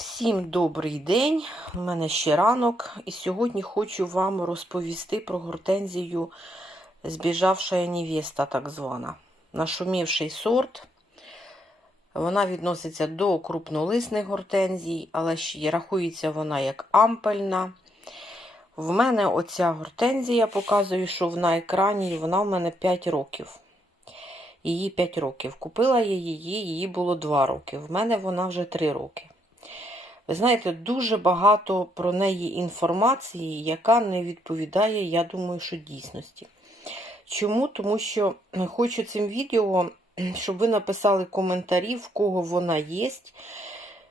Всім добрий день! У мене ще ранок, і сьогодні хочу вам розповісти про гортензію збіжавша невеста, так звана. Нашумівший сорт. Вона відноситься до крупнолисних гортензій, але ще рахується вона як ампельна. В мене оця гортензія показую, що на екрані вона в мене 5 років. Її 5 років. Купила я її, її було 2 роки. В мене вона вже 3 роки. Ви знаєте, дуже багато про неї інформації, яка не відповідає, я думаю, що дійсності. Чому? Тому що хочу цим відео, щоб ви написали коментарі, в кого вона є,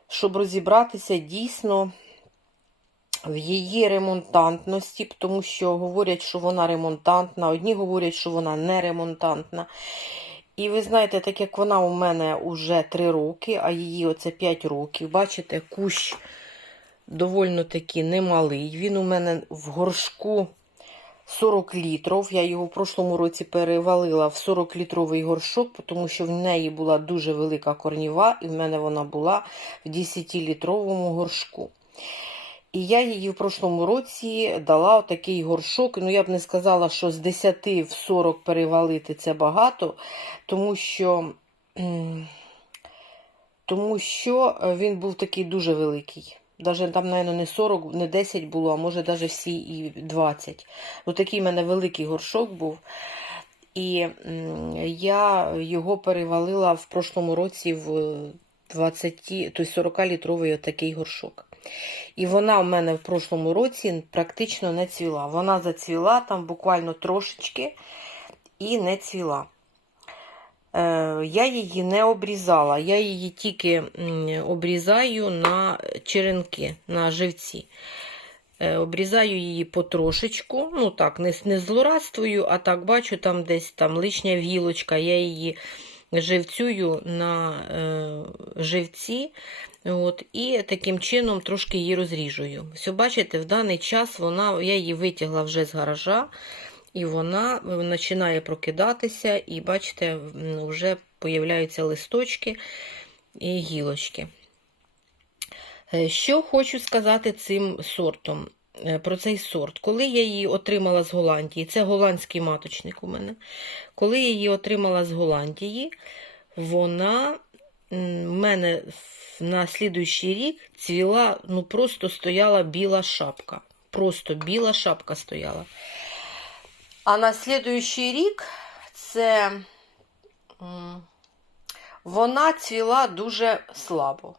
щоб розібратися дійсно в її ремонтантності, тому що говорять, що вона ремонтантна, одні говорять, що вона не ремонтантна. І ви знаєте, так як вона у мене вже 3 роки, а її оце 5 років. Бачите, кущ довольно таки немалий. Він у мене в горшку 40 літрів. Я його в прошлому році перевалила в 40-літровий горшок, тому що в неї була дуже велика корніва, і в мене вона була в 10-літровому горшку. І я її в прошлому році дала такий горшок. Ну, я б не сказала, що з 10 в 40 перевалити це багато, тому що тому що він був такий дуже великий. Даже там, мабуть, не 40, не 10 було, а може навіть всі і 20. Ну, такий в мене великий горшок був. І я його перевалила в прошлому році в 20, тобто 40-літровий отакий горшок. І вона в мене в прошлому році практично не цвіла. Вона зацвіла там буквально трошечки і не цвіла. Е, Я її не обрізала, я її тільки обрізаю на черенки, на живці. Е, Обрізаю її потрошечку, ну так, не, не злорадствую, а так бачу, там десь там лишня вілочка, я її живцюю на е, живці. От, І таким чином трошки її розріжую. Все, бачите, в даний час вона, я її витягла вже з гаража, і вона починає прокидатися, і бачите, вже появляються листочки і гілочки. Що хочу сказати цим сортом? Про цей сорт. Коли я її отримала з Голландії, це голландський маточник у мене. Коли я її отримала з Голландії, вона в мене на слідуючий рік цвіла, ну просто стояла біла шапка. Просто біла шапка стояла. А на слідуючий рік це вона цвіла дуже слабо.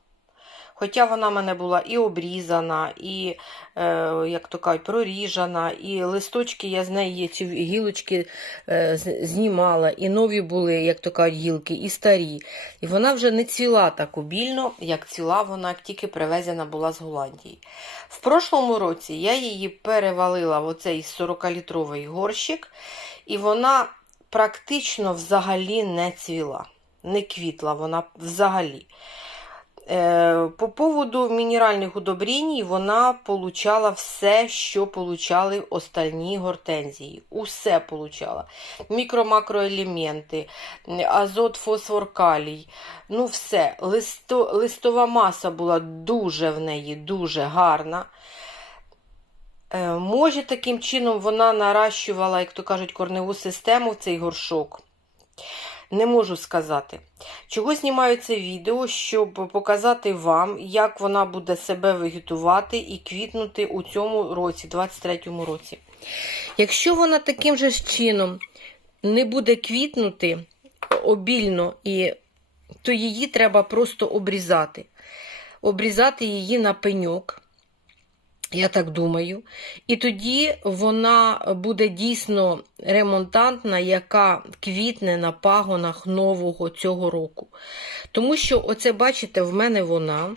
Хоча вона в мене була і обрізана, і, е, як то кажуть, проріжена, і листочки я з неї ці гілочки е, знімала, і нові були, як то кажуть, гілки, і старі. І вона вже не цвіла так обільно, як цвіла вона, тільки привезена була з Голландії. В прошлому році я її перевалила в оцей 40-літровий горщик, і вона практично взагалі не цвіла. Не квітла вона взагалі. По поводу мінеральних удобрінь вона получала все, що получали остальні гортензії. Усе получала. Мікро-макроелементи, азот, фосфор, калій. Ну, все. Листо, листова маса була дуже в неї, дуже гарна. Може, таким чином вона наращувала, як то кажуть, корневу систему в цей горшок. Не можу сказати. Чого знімаю це відео, щоб показати вам, як вона буде себе вегетувати і квітнути у цьому році, 23-му році. Якщо вона таким же чином не буде квітнути обільно, і, то її треба просто обрізати. Обрізати її на пеньок. Я так думаю. І тоді вона буде дійсно ремонтантна, яка квітне на пагонах нового цього року. Тому що, оце, бачите, в мене вона.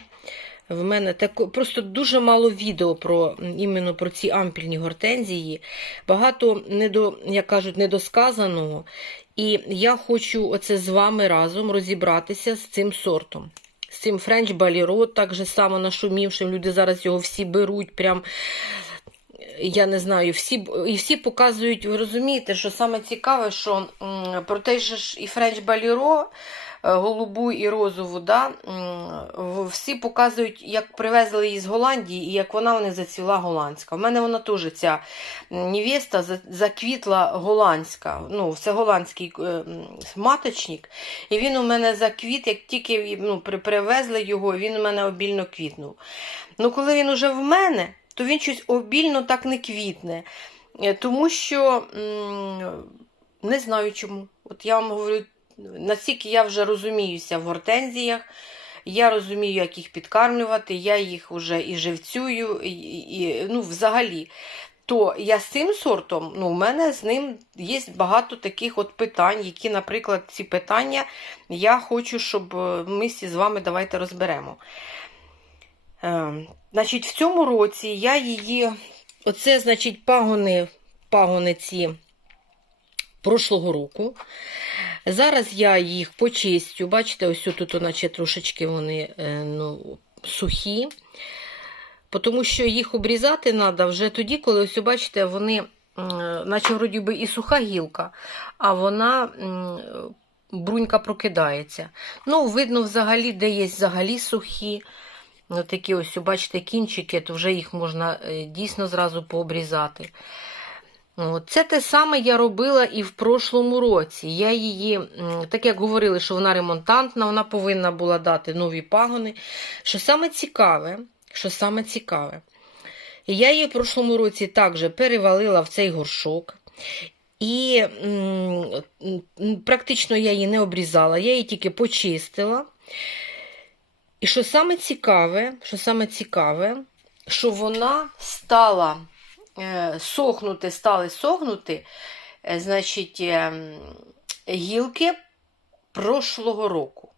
В мене так, просто дуже мало відео про іменно про ці ампільні гортензії. Багато, недо, як кажуть, недосказаного. І я хочу оце з вами разом розібратися з цим сортом з цим Френч Баліро, так же само нашумівшим. Люди зараз його всі беруть. прям, Я не знаю, всі і всі показують, ви розумієте, що саме цікаве, що про те ж і Френч Баліро голубу і розову, да, всі показують, як привезли її з Голландії і як вона в них зацвіла голландська. У мене вона теж ця невеста заквітла голландська. Ну, це голландський е, маточник. І він у мене заквіт, як тільки ну, привезли його, він у мене обільно квітнув. Ну, коли він уже в мене, то він щось обільно так не квітне. Е, Тому що не знаю чому. От я вам говорю, настільки я вже розуміюся в гортензіях, я розумію, як їх підкармлювати, я їх вже і живцюю, і, і, ну, взагалі. То я з цим сортом, ну, у мене з ним є багато таких от питань, які, наприклад, ці питання я хочу, щоб е, ми всі з вами давайте розберемо. Е, значить, в цьому році я її, оце, значить, пагони, пагони ці прошлого року. Зараз я їх почистю. Бачите, ось тут, наче трошечки вони е, ну, сухі. Тому що їх обрізати треба вже тоді, коли ось, бачите, вони, наче вроді би і суха гілка, а вона брунька прокидається. Ну, видно, взагалі, де є взагалі сухі. Ось такі ось, бачите, кінчики, то вже їх можна е, дійсно зразу пообрізати. Це те саме я робила і в прошлому році. Я її, так як говорили, що вона ремонтантна, вона повинна була дати нові пагони. Що саме цікаве, що саме цікаве, я її в прошлому році також перевалила в цей горшок. І практично я її не обрізала, я її тільки почистила. І що саме цікаве, що саме цікаве, що вона стала сохнути, стали сохнути, е, значить, е, гілки прошлого року.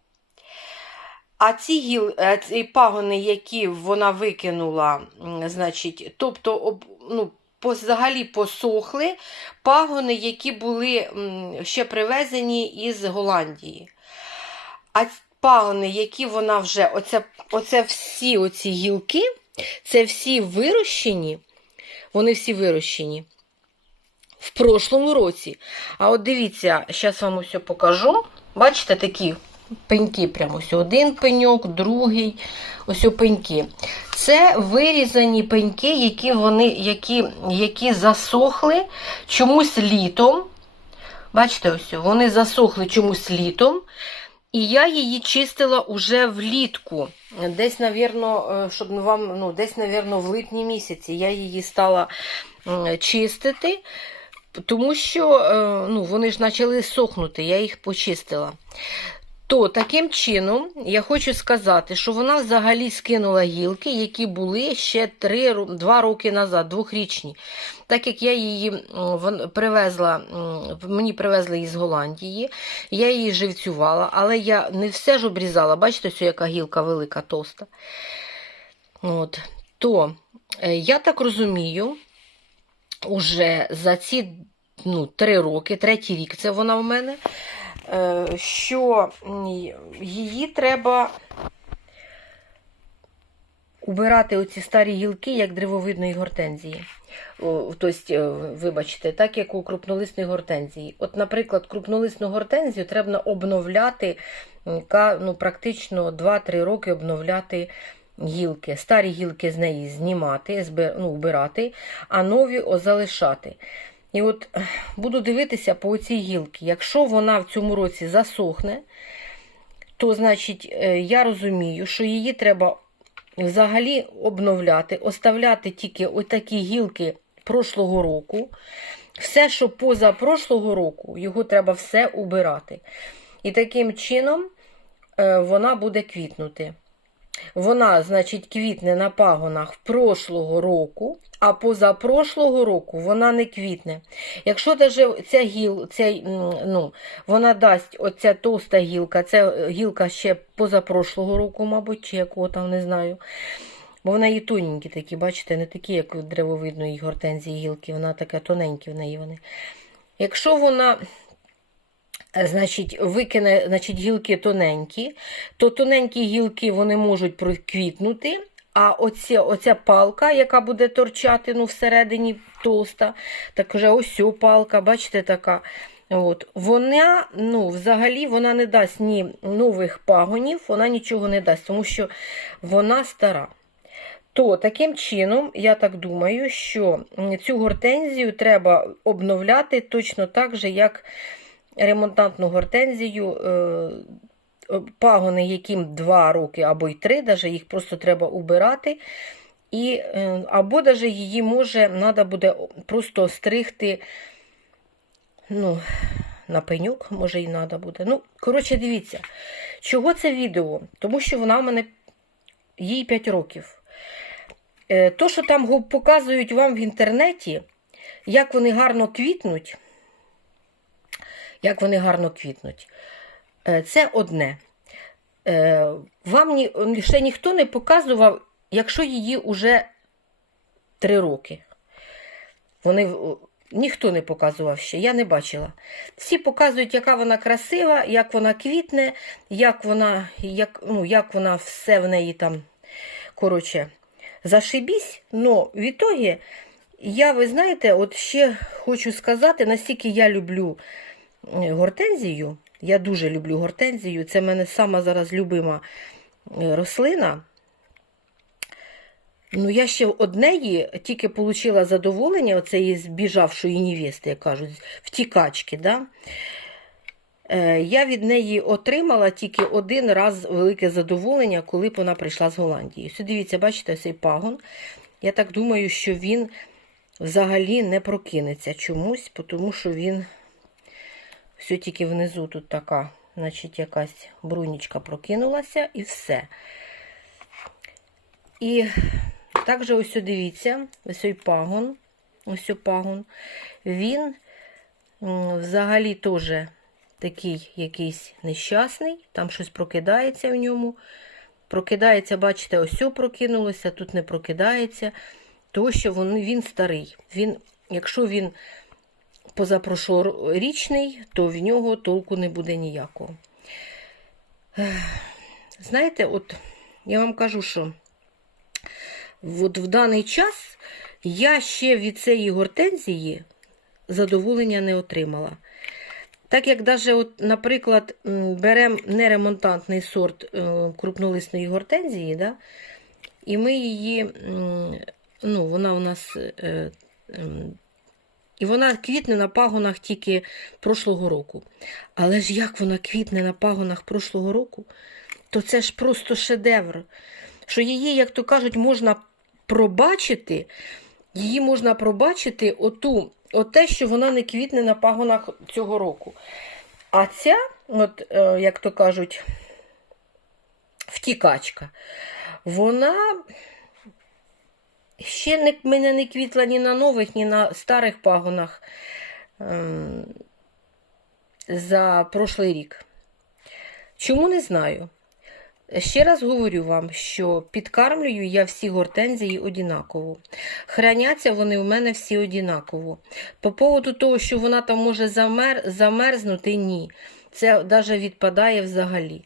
А ці гіл, е, ці пагони, які вона викинула, значить, тобто, об, ну, взагалі посохли пагони, які були ще привезені із Голландії. А пагони, які вона вже, оце, оце всі оці гілки, це всі вирощені, вони всі вирощені в прошлому році. А от дивіться, зараз вам ось покажу. Бачите, такі пеньки, прямо ось один пеньок, другий, ось пеньки. Це вирізані пеньки, які, вони, які, які засохли чомусь літом. Бачите, ось вони засохли чомусь літом. І я її чистила уже влітку. Десь, навірно, щоб вам, ну, десь, навірно, в липні місяці я її стала чистити, тому що е, ну, вони ж почали сохнути, я їх почистила. То таким чином я хочу сказати, що вона взагалі скинула гілки, які були ще 3, 2 роки назад, двохрічні. Так як я її привезла, мені привезли її з Голландії, я її живцювала, але я не все ж обрізала. Бачите, ось яка гілка велика, товста. От. То е, я так розумію, уже за ці ну, 3 роки, третій рік це вона в мене, що її треба убирати оці старі гілки, як древовидної гортензії. Тобто, е, вибачте, так як у крупнолисної гортензії. От, наприклад, крупнолисну гортензію треба обновляти ну, практично 2-3 роки обновляти гілки. Старі гілки з неї знімати, ну, вбирати, а нові залишати. І от буду дивитися по цій гілці. Якщо вона в цьому році засохне, то значить е, я розумію, що її треба взагалі обновляти, оставляти тільки отакі гілки прошлого року. Все, що поза прошлого року, його треба все убирати. І таким чином е, вона буде квітнути. Вона, значить, квітне на пагонах прошлого року, а позапрошлого року вона не квітне. Якщо ця гіл, ця, ну, вона дасть оця товста гілка, це гілка ще позапрошлого року, мабуть, чи якого там не знаю. Бо вона і тоненькі такі, бачите, не такі, як у древовидної гортензії гілки, вона така тоненькі в неї вони. Якщо вона значить, викине значить, гілки тоненькі, то тоненькі гілки вони можуть проквітнути, а оця, оця палка, яка буде торчати ну, всередині товста, так вже ось ця палка, бачите, така. От. Вона, ну, взагалі, вона не дасть ні нових пагонів, вона нічого не дасть, тому що вона стара. То таким чином, я так думаю, що цю гортензію треба обновляти точно так же, як ремонтантну гортензію. Е, пагони, яким 2 роки або й 3, даже їх просто треба убирати. І, е, або даже її може, треба буде просто стригти ну, на пеньок, може, і треба буде. Ну, коротше, дивіться, чого це відео? Тому що вона в мене їй 5 років. Е, То, що там показують вам в інтернеті, як вони гарно квітнуть, як вони гарно квітнуть, е, це одне. Е, Вам ще ніхто не показував, якщо її вже 3 роки. Вони ніхто не показував ще, я не бачила. Всі показують, яка вона красива, як вона квітне, як вона, як, ну, як вона все в неї там, коротше, зашибісь. Но в ітогі, я, ви знаєте, от ще хочу сказати, наскільки я люблю гортензію. Я дуже люблю гортензію. Це в мене сама зараз любима е, рослина. Ну, я ще од неї тільки отримала задоволення оцеї збіжавшої невести, як кажуть, втікачки. Да? Е, я від неї отримала тільки один раз велике задоволення, коли б вона прийшла з Голландії. Ось дивіться, бачите, цей пагон. Я так думаю, що він взагалі не прокинеться чомусь, тому що він все тільки внизу тут така, значить, якась брунічка прокинулася і все. І також ось дивіться, ось цей пагон, ось пагон, він взагалі теж такий якийсь нещасний, там щось прокидається в ньому. Прокидається, бачите, ось прокинулося, тут не прокидається, тому що він, він старий. Він, якщо він позапрошлорічний, то в нього толку не буде ніякого. Знаєте, от я вам кажу, що от в даний час я ще від цієї гортензії задоволення не отримала. Так як даже, от, наприклад, беремо неремонтантний сорт е, крупнолисної гортензії, да, і ми її, ну, вона у нас, е, і вона квітне на пагонах тільки прошлого року. Але ж як вона квітне на пагонах прошлого року, то це ж просто шедевр. Що її, як то кажуть, можна пробачити, її можна пробачити оту, оте, що вона не квітне на пагонах цього року. А ця, от, е, як то кажуть, втікачка, вона ще не, мене не квітла ні на нових, ні на старих пагонах ем, за прошлий рік. Чому не знаю? Ще раз говорю вам, що підкармлюю я всі гортензії однаково. Храняться вони у мене всі однаково. По поводу того, що вона там може замер... замерзнути, ні. Це навіть відпадає взагалі.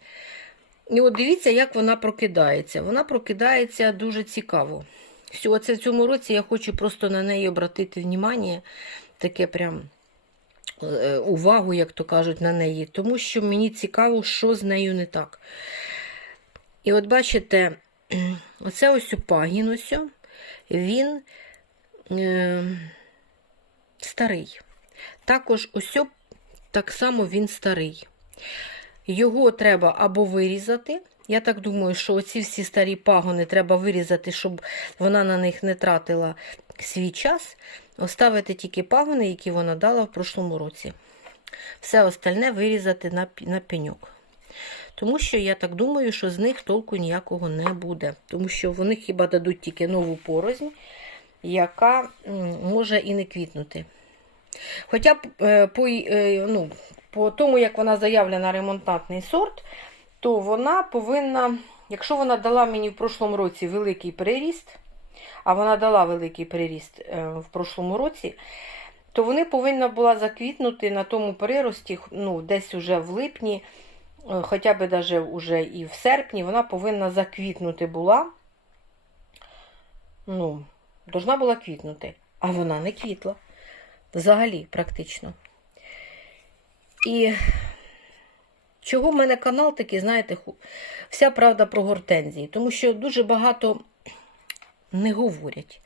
І от дивіться, як вона прокидається. Вона прокидається дуже цікаво. Все, Оце в цьому році я хочу просто на неї обратити увагу, таке прям е, увагу, як то кажуть, на неї, тому що мені цікаво, що з нею не так. І от бачите, оце ось пагін, ось, він е, старий. Також ось так само він старий. Його треба або вирізати. Я так думаю, що оці всі старі пагони треба вирізати, щоб вона на них не тратила свій час. Оставити тільки пагони, які вона дала в прошлому році. Все остальне вирізати на, на пеньок. Тому що я так думаю, що з них толку ніякого не буде. Тому що вони хіба дадуть тільки нову порознь, яка може і не квітнути. Хоча е, по, е, ну, по тому, як вона заявлена ремонтантний сорт, то вона повинна, якщо вона дала мені в прошлому році великий приріст, а вона дала великий приріст е, в прошлому році, то вони повинна була заквітнути на тому прирості, ну, десь уже в липні, е, хоча б даже уже і в серпні, вона повинна заквітнути була. Ну, должна була квітнути, а вона не квітла. Взагалі, практично. І чого в мене канал такий, знаєте, вся правда про гортензії. Тому що дуже багато не говорять.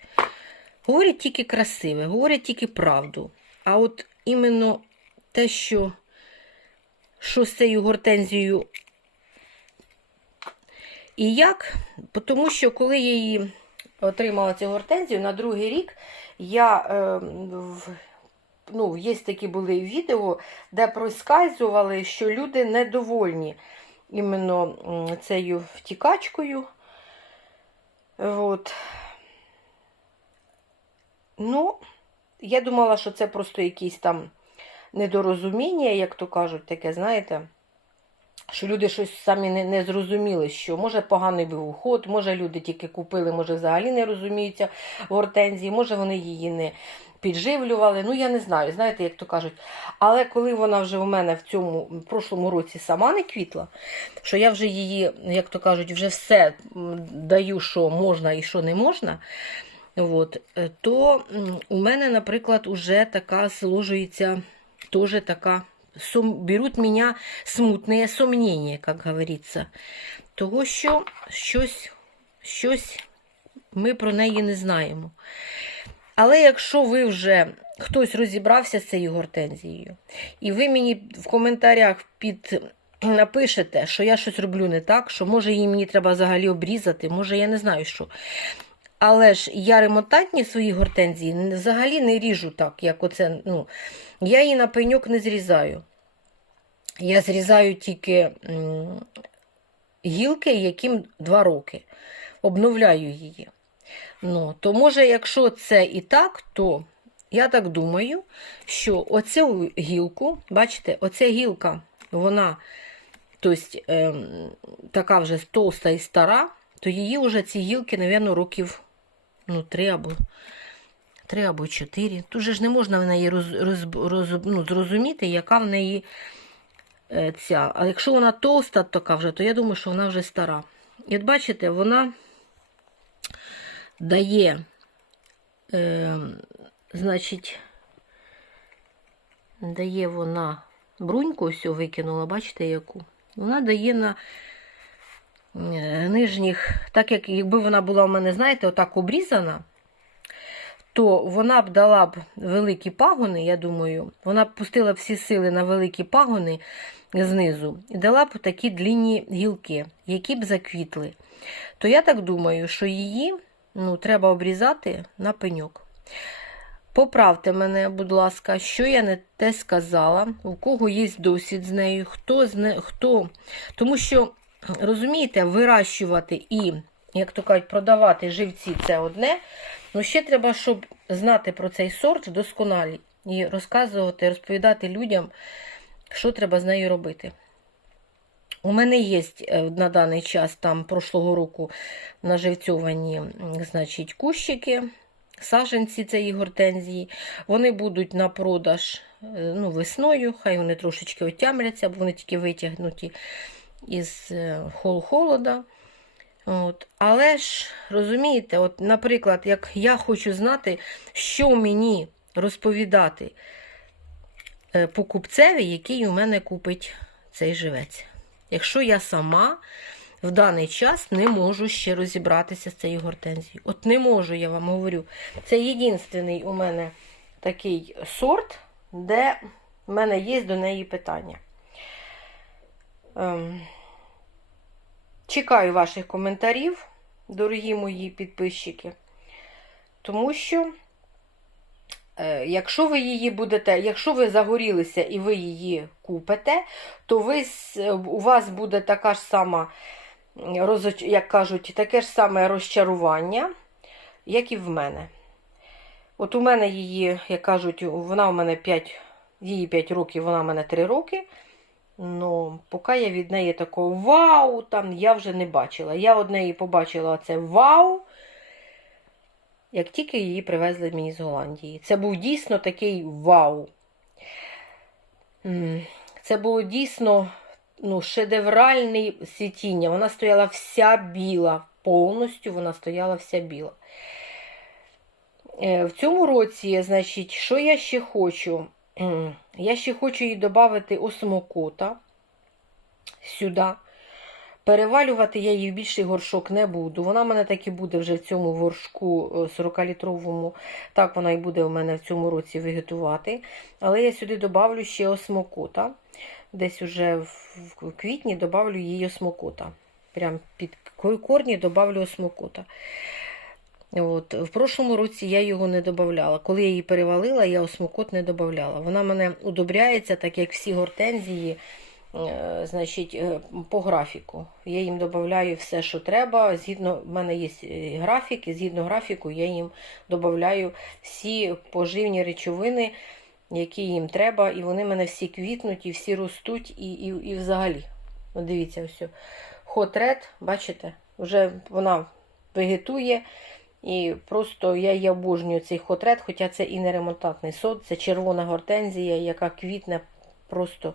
Говорять тільки красиве, говорять тільки правду. А от іменно те, що, що з цією гортензією і як, тому що коли я її отримала цю гортензію на другий рік, я е, в, ну, є такі були відео, де проскальзували, що люди недовольні іменно цією втікачкою. От. Ну, я думала, що це просто якісь там недорозуміння, як то кажуть, таке, знаєте, що люди щось самі не, не зрозуміли, що може поганий був уход, може люди тільки купили, може взагалі не розуміються в гортензії, може вони її не підживлювали. Ну, я не знаю, знаєте, як то кажуть. Але коли вона вже у мене в цьому в прошлому році сама не квітла, що я вже її, як то кажуть, вже все даю, що можна і що не можна. От, е, то у мене, наприклад, уже така сложується, теж така, сум, беруть мене смутне сумніння, як говориться. Того, що щось, щось ми про неї не знаємо. Але якщо ви вже хтось розібрався з цією гортензією, і ви мені в коментарях під напишете, що я щось роблю не так, що може її мені треба взагалі обрізати, може я не знаю що. Але ж я ремонтантні свої гортензії взагалі не ріжу так, як оце. Ну, я її на пеньок не зрізаю. Я зрізаю тільки гілки, яким 2 роки. Обновляю її. Ну, то може, якщо це і так, то я так думаю, що оцю гілку, бачите, оця гілка, вона тобто, ем, така вже толста і стара, то її вже ці гілки, мабуть, років ну, 3 або 3 або 4. Тут же ж не можна в неї роз, роз, роз, ну, зрозуміти, яка в неї е, ця. А якщо вона толста така вже, то я думаю, що вона вже стара. І от бачите, вона дає, е, значить, дає вона бруньку ось викинула, бачите, яку? Вона дає на е, нижніх, так як якби вона була у мене, знаєте, отак обрізана, то вона б дала б великі пагони, я думаю, вона б пустила всі сили на великі пагони знизу і дала б такі длінні гілки, які б заквітли. То я так думаю, що її ну, треба обрізати на пеньок. Поправте мене, будь ласка, що я не те сказала, у кого є досвід з нею, хто з не, хто. Тому що, розумієте, вирощувати і, як то кажуть, продавати живці це одне. Ну, ще треба, щоб знати про цей сорт досконалі і розказувати, розповідати людям, що треба з нею робити. У мене є е, на даний час там прошлого року наживцьовані значить, кущики, саженці цієї гортензії. Вони будуть на продаж е, ну, весною, хай вони трошечки отямляться, бо вони тільки витягнуті із е, хол холода. От. Але ж, розумієте, от, наприклад, як я хочу знати, що мені розповідати покупцеві, який у мене купить цей живець. Якщо я сама в даний час не можу ще розібратися з цією гортензією. От не можу, я вам говорю. Це єдиний у мене такий сорт, де в мене є до неї питання. Ем, Чекаю ваших коментарів, дорогі мої підписчики. Тому що, якщо ви її будете, якщо ви загорілися і ви її купите, то ви, у вас буде така ж сама, як кажуть, таке ж саме розчарування, як і в мене. От у мене її, як кажуть, вона у мене 5, її 5 років, вона у мене 3 роки. Ну, поки я від неї такого вау, там я вже не бачила. Я од неї побачила це вау, як тільки її привезли мені з Голландії. Це був дійсно такий вау. Це було дійсно ну, шедевральне світіння. Вона стояла вся біла, повністю вона стояла вся біла. Е, В цьому році, значить, що я ще хочу? Я ще хочу їй додати осмокота сюди. Перевалювати я її в більший горшок не буду. Вона в мене так і буде вже в цьому горшку е, 40-літровому. Так вона і буде у мене в цьому році вегетувати. Але я сюди додавлю ще осмокота. Десь уже в квітні додавлю її осмокота. Прям під корні додавлю осмокота. От. В прошлому році я його не додавала. Коли я її перевалила, я осмокот не додавала. Вона мене удобряється, так як всі гортензії, е, значить, е, по графіку. Я їм додаю все, що треба. Згідно, в мене є е, графік, і згідно графіку я їм додаю всі поживні речовини, які їм треба, і вони мене всі квітнуть, і всі ростуть, і, і, і взагалі. От дивіться, ось. Hot бачите, вже вона вегетує. І просто я її обожнюю цей Red, хоча це і не ремонтантний сорт, це червона гортензія, яка квітне просто,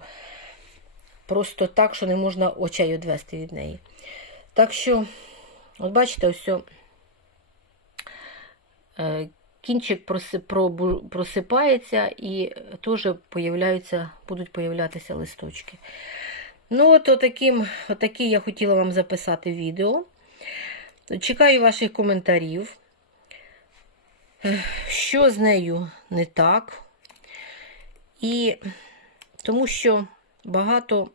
просто так, що не можна очей відвести від неї. Так що, от бачите, ось е, кінчик просипається і теж будуть появлятися листочки. Ну, от отаким, я хотіла вам записати відео. Чекаю ваших коментарів. Що з нею не так? І тому що багато,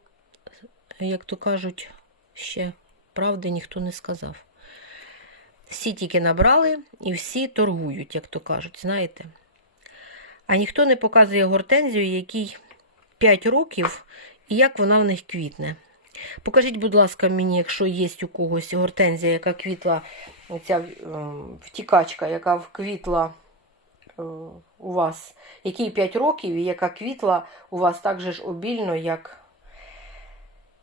як то кажуть, ще правди ніхто не сказав. Всі тільки набрали і всі торгують, як то кажуть, знаєте. А ніхто не показує гортензію, якій 5 років, і як вона в них квітне. Покажіть, будь ласка, мені, якщо є у когось гортензія, яка квітла, оця е, втікачка, яка вквітла е, у вас, якій 5 років, і яка квітла у вас так же ж обільно, як,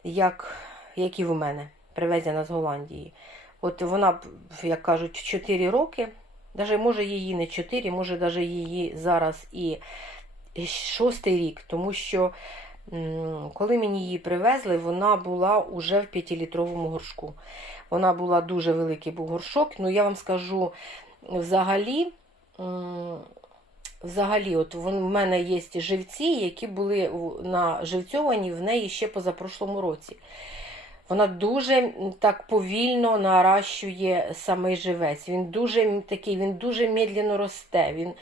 як, як і в мене, привезена з Голландії. От вона, як кажуть, 4 роки, навіть може її не 4, може навіть її зараз і шостий рік, тому що коли мені її привезли, вона була уже в 5-літровому горшку. Вона була дуже великий був горшок. Ну, я вам скажу, взагалі, взагалі, от в мене є живці, які були наживцьовані в неї ще позапрошлому році. Вона дуже так повільно наращує самий живець. Він дуже такий, він дуже медленно росте. Він,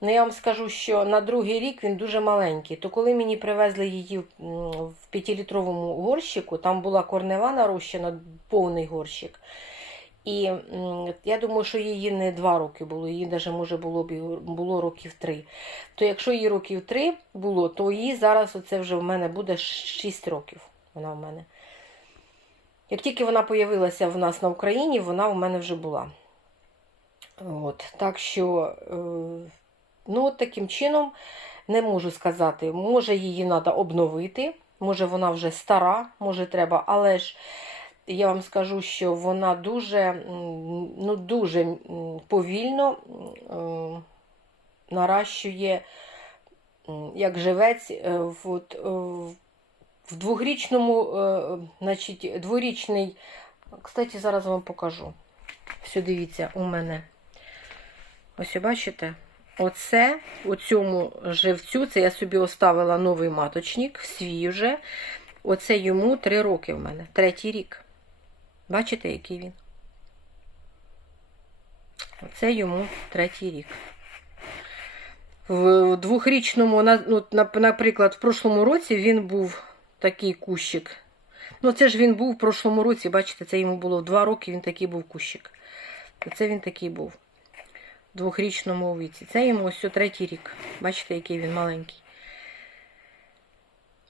ну я вам скажу, що на другий рік він дуже маленький. То коли мені привезли її в 5-літровому горщику, там була корнева нарощена, повний горщик. І я думаю, що її не два роки було, її навіть може було було років три. То якщо їй років три було, то їй зараз оце вже в мене буде 6 років. Вона в мене. Як тільки вона появилася в нас на Україні, вона у мене вже була. От, так що, е, ну, от таким чином, не можу сказати, може її треба обновити, може вона вже стара, може треба, але ж я вам скажу, що вона дуже, ну, дуже повільно е, наращує, як живець, е, е, в в двохрічному, значить, дворічний. Кстати, зараз вам покажу. Все, дивіться, у мене. Ось бачите? Оце у цьому живцю, це я собі оставила новий маточник, свій вже. Оце йому три роки в мене, третій рік. Бачите, який він? Оце йому третій рік. В двохрічному, ну, наприклад, в прошлому році він був такий кущик. Ну, це ж він був в прошлому році, бачите, це йому було два роки, він такий був кущик. Оце він такий був в двохрічному віці. Це йому ось третій рік. Бачите, який він маленький.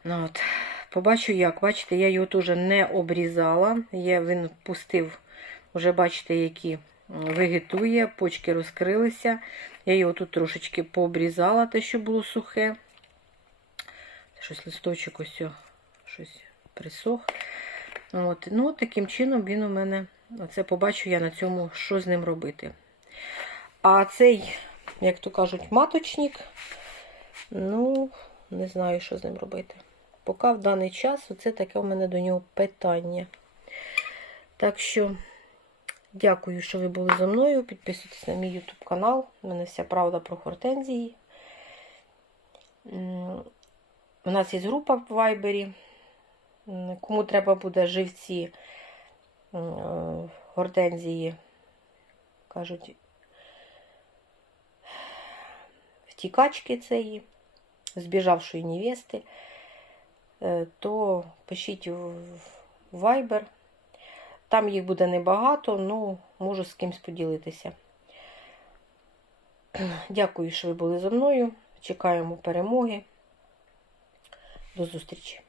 Ну, от. Побачу як. Бачите, я його теж не обрізала. Я, він пустив, вже бачите, які вегетує, почки розкрилися. Я його тут трошечки пообрізала, те, що було сухе. Щось листочок ось щось присох. От. Ну, таким чином він у мене, оце побачу я на цьому, що з ним робити. А цей, як то кажуть, маточник, ну, не знаю, що з ним робити. Поки в даний час оце таке у мене до нього питання. Так що, дякую, що ви були зі мною. Підписуйтесь на мій YouTube канал. У мене вся правда про гортензії. М, У нас є група в Вайбері. Кому треба буде живці гортензії, кажуть, втікачки цієї, збіжавшої невести, то пишіть в Viber. Там їх буде небагато, ну можу з кимсь поділитися. Дякую, що ви були зі мною. Чекаємо перемоги. До зустрічі!